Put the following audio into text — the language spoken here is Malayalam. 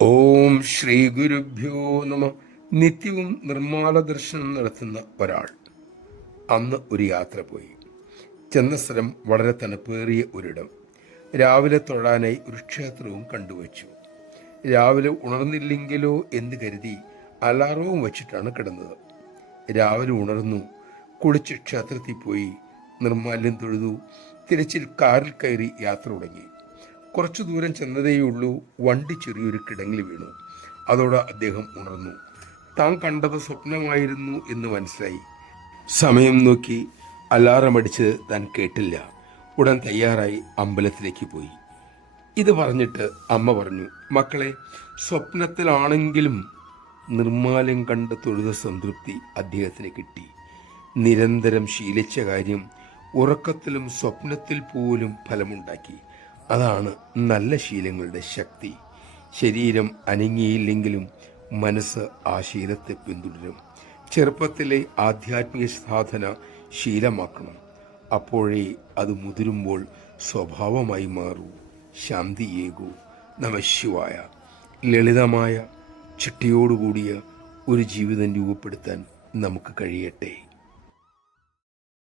ഓം ശ്രീ ഗുരുഭ്യോ നമ. നിത്യവും നിർമ്മാല ദർശനം നടത്തുന്ന ഒരാൾ അന്ന് ഒരു യാത്ര പോയി. ചെന്ന സ്ഥലം വളരെ തണുപ്പേറിയ ഒരിടം. രാവിലെ തൊഴാനായി ഒരു ക്ഷേത്രവും കണ്ടുവച്ചു. രാവിലെ ഉണർന്നില്ലെങ്കിലോ എന്ന് കരുതി അലാറവും വച്ചിട്ടാണ് കിടന്നത്. രാവിലെ ഉണർന്നു, കുളിച്ച് ക്ഷേത്രത്തിൽ പോയി നിർമ്മാല്യം തൊഴുതു. തിരച്ചിൽ കാറിൽ കയറി യാത്ര തുടങ്ങി. കുറച്ചു ദൂരം ചെന്നതേയുള്ളൂ, വണ്ടി ചെറിയൊരു കിടങ്ങിൽ വീണു. അതോടെ അദ്ദേഹം ഉണർന്നു. താൻ കണ്ടത് സ്വപ്നമായിരുന്നു എന്ന് മനസ്സിലായി. സമയം നോക്കി അലാറമടിച്ച് താൻ കേട്ടില്ല. ഉടൻ തയ്യാറായി അമ്പലത്തിലേക്ക് പോയി. ഇത് പറഞ്ഞിട്ട് അമ്മ പറഞ്ഞു, മക്കളെ, സ്വപ്നത്തിലാണെങ്കിലും നിർമ്മാല്യം കണ്ട് തൊഴുത സംതൃപ്തി അദ്ദേഹത്തിന് കിട്ടി. നിരന്തരം ശീലിച്ച കാര്യം ഉറക്കത്തിലും സ്വപ്നത്തിൽ പോലും ഫലമുണ്ടാക്കി. അതാണ് നല്ല ശീലങ്ങളുടെ ശക്തി. ശരീരം അനങ്ങിയില്ലെങ്കിലും മനസ്സ് ആ ശീലത്തെ പിന്തുടരും. ചെറുപ്പത്തിലെ ആധ്യാത്മിക സാധന ശീലമാക്കണം. അപ്പോഴേ അത് മുതിരുമ്പോൾ സ്വഭാവമായി മാറൂ. ശാന്തിയേകൂ. നമഃശിവായ. ലളിതമായ ചിട്ടയോടുകൂടിയ ഒരു ജീവിതം രൂപപ്പെടുത്താൻ നമുക്ക് കഴിയട്ടെ.